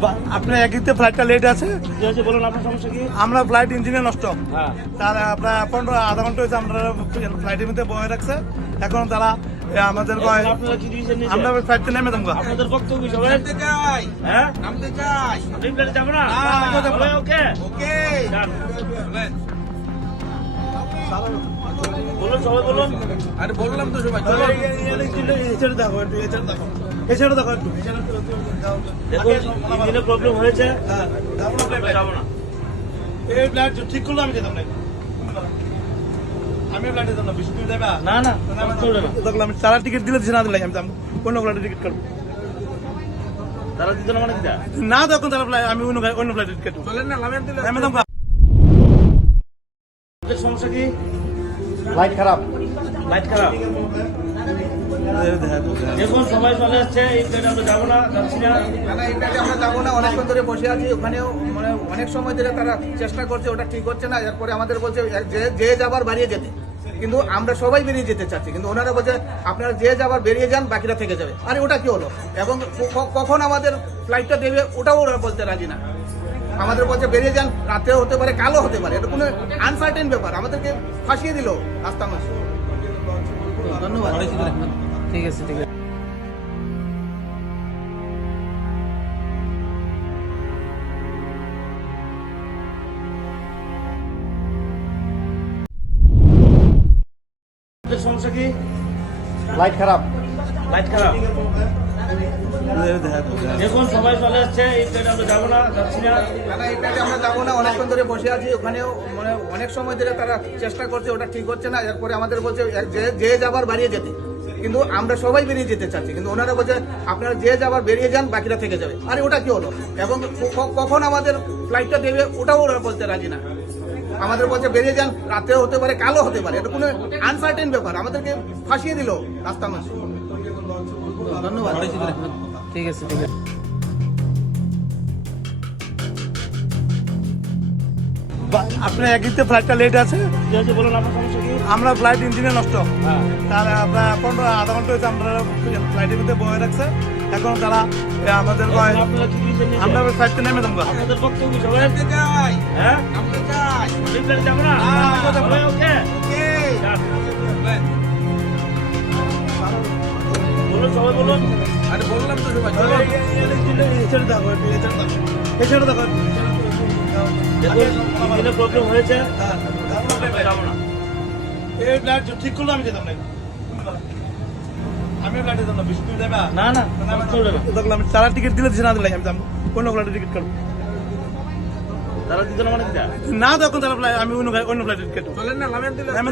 বা- আপনার একদিকে ফ্লাইটটা লেট আছে বলুন আপনার সমস্যা কি আমরা ফ্লাইট ইঞ্জিনে নষ্ট হ্যাঁ তার আপনার পনেরো আধা ঘণ্টা হয়েছে আমরা ফ্লাইটের মধ্যে বয়ে রাখছে এখন তারা আমাদের কয় আপনারা কি আমরা ফ্লাইটে নেমে দেবো আপনাদের বক্তব্য সবাই চাই হ্যাঁ নামতে চাই যাব না না। ওকে ওকে বলুন সবাই বলুন আরে বললাম তো সবাই দেখো একটু এই ছেড়ে দেখো এই দেখো একটু এই ছেড়ে দেখো, দাও। দেখুন ইঞ্জিনের প্রবলেম হয়েছে। হ্যাঁ, যাব না। যাব না। এই ফ্লাইট ঠিক করলে আমি যেতাম না। আমি ফ্লাইটে যেতাম না বিশ তুমি দেবা। না না দেখলাম আমি তারা টিকিট দিলে না দিলে আমি অন্য ফ্লাইটে টিকিট করব। তারা দিত না মানে না তখন তারা আমি অন্য অন্য ফ্লাইটে টিকিট করব। চলেন না দিলে। আমি দাম সমস্যা কি? লাইট খারাপ। লাইট খারাপ। আমরা যাব না অনেকক্ষণ ধরে বসে আছি, ওখানেও মানে অনেক সময় ধরে তারা চেষ্টা করছে, ওটা ঠিক হচ্ছে না, এরপরে আমাদের বলছে যে যাবার বাড়িয়ে যেতে। কিন্তু আমরা সবাই বেরিয়ে যেতে চাচ্ছি, কিন্তু ওনারা বলছে, আপনারা যে যাবার বেরিয়ে যান, বাকিরা থেকে যাবে। আরে, ওটা কি হলো? এবং কখন আমাদের ফ্লাইটটা দেবে, ওটাও ওরা বলতে রাজি না। আমাদের বলছে, বেরিয়ে যান, রাতেও হতে পারে কালো হতে পারে। এটা কোনো আনসার্টেন ব্যাপার। আমাদেরকে ফাঁসিয়ে দিল রাস্তা মাসে ধন্যবাদ। ঠিক আছে ঠিক আছে। সমস্যা কি? লাইট খারাপ। লাইট খারাপ? দেখুন সবাই চলে আসছে এই প্লেনে আমরা যাব না যাচ্ছি না। না না এটাতে আমরা যাব না অনেকক্ষণ ধরে বসে আছি ওখানেও মানে অনেক সময় ধরে তারা চেষ্টা করছে ওটা ঠিক হচ্ছে না এরপরে আমাদের বলছে যে যে যাবার বাড়িয়ে যেতে। কিন্তু আমরা সবাই বেরিয়ে যেতে চাচ্ছি, কিন্তু ওনারা বলছে, আপনারা যে যাবার বেরিয়ে যান, বাকিরা থেকে যাবে। আরে, ওটা কি হলো? এবং কখন আমাদের ফ্লাইটটা দেবে, ওটাও ওরা বলতে রাজি না। আমাদের বলছে, বেরিয়ে যান রাতে হতে পারে কালো হতে পারে। এটা কোনো আনসার্টেন ব্যাপার। আমাদেরকে ফাঁসিয়ে দিল রাস্তা মাসে ধন্যবাদ। ঠিক আছে ঠিক আছে। আপনার একদিকে ফ্লাইটটা লেট আছে বলুন আপনার সমস্যা কি আমরা ফ্লাইট ইঞ্জিনে নষ্ট হ্যাঁ তার আপনার পনেরো আধা ঘণ্টা হয়েছে আমরা ফ্লাইটের মধ্যে বয়ে রাখছে এখন তারা আমাদের আমরা ফ্লাইটে নেমে দেবো আপনাদের বক্তব্য সবাই চাই হ্যাঁ নামতে চাই যাব না না। ওকে ওকে বলুন সবাই বলুন আরে বললাম তো সবাই তাহলে এই- এই- এই- এই ছেড়ে দেখো একটু এই ছেড়ে দেখো এই দেখো দেখুন প্রবলেম হয়েছে। হ্যাঁ, এই ঠিক করলে আমি যেতাম না। আমি ফ্লাইটে যেতাম না বিশ তুমি দেবা। না না চলবে তারা টিকিট দিলে দিছে না দিলে আমি যাব অন্য ফ্লাইটে টিকিট কাটবো তারা দিত না মানে না তখন তারা আমি অন্য অন্য ফ্লাইটে টিকিট চলেন না আমি